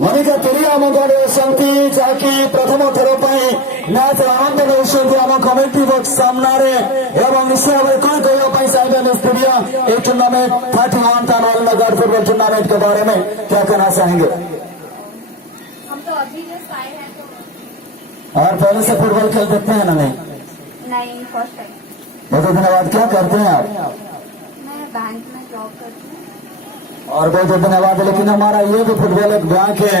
मनिका तेरी आम गढ़ी जाकि प्रथम थर मैच आरंभ नहीं आम कमेटी बॉक्स सामने एवं निश्चय भाव कौन कहना चाहिए मिस्त्री ये टूर्नामेंट 31 ऑल नगर फुटबॉल टूर्नामेंट के बारे में क्या कहना चाहेंगे? हम तो अभी जस्ट आए हैं तो और पहले से फुटबॉल खेल सकते हैं ना? नहीं फर्स्ट टाइम। बहुत धन्यवाद। क्या करते हैं आप? मैं बैंक में जॉब करती हूँ। और बहुत धन्यवाद। लेकिन हमारा ये भी फुटबॉल एक बैंक है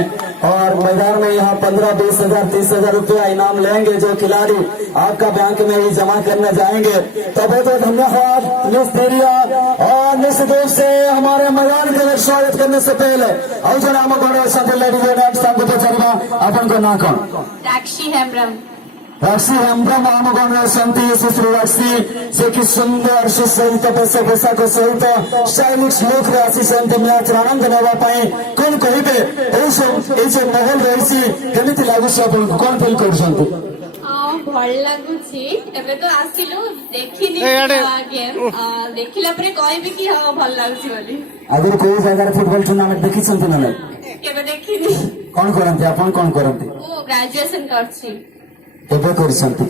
और मैदान में यहाँ 15-20 हजार 30 हजार रुपया इनाम लेंगे जो खिलाड़ी आपका बैंक में ही जमा करने जाएंगे। तो बहुत धन्यवाद मिस्त्रिया। और निश्चित रूप से हमारे मैदान के स्वागत करने से पहले और जो नाम अपन को ना कौन राक्षी हेम्ब्रम राशि हेम्ब्रम आमगण शांति शुश्रूषी से कि सुंदर सुसहित पोशाक सहित स्टाइलिश लुक आसी मैच आनंद नापी कौन कहे ये महल रही केमी लगुच कौन फिल कर भल लगुची एबे तो आसिलु देखिनी गेम देखिला परे कहबी कि हां भल लागुची बोली। आगुरी कोई जगह फुटबॉल टूर्नामेंट देखी ना नहीं? केबे देखिनी। कौन करते अपन कौन करते? ओ ग्रेजुएशन करछि। केबे करछंती?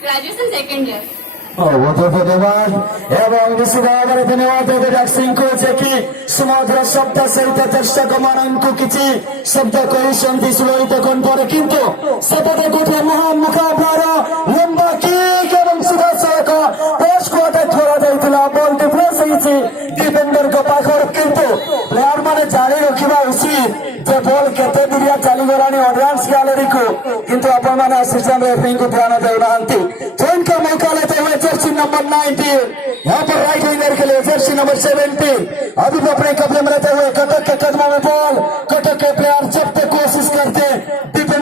Graduation second year. बहुत धन्यवाद एवं विश्व भाव धन्यवाद सिंह को कि सुमधुर शब्द सहित दर्शक मानू किसी शब्द कहते सुललित कंठर किंतु सतत गोटे महान मुकाबलार लंबा किक एवं सीधा सड़क पोस्ट को अटैक करा बॉल डिफ्लेस होती डिफेंडर को पाखर किंतु प्लेयर मैंने जानी रखा उचित जे बॉल केते दूरिया चलीगला ऑडियंस गैलरी को किंतु आपण मैंने असिस्टेंट रेफरी को ध्यान देना जॉइन का मौका लेते हुए जर्सी नंबर 19 यहाँ पर राइट विंगर के लिए जर्सी नंबर 17 अभी अपने कब्जे में लेते हुए कटक के कदमों में बॉल कटक के प्लेयर जब तक कोशिश करते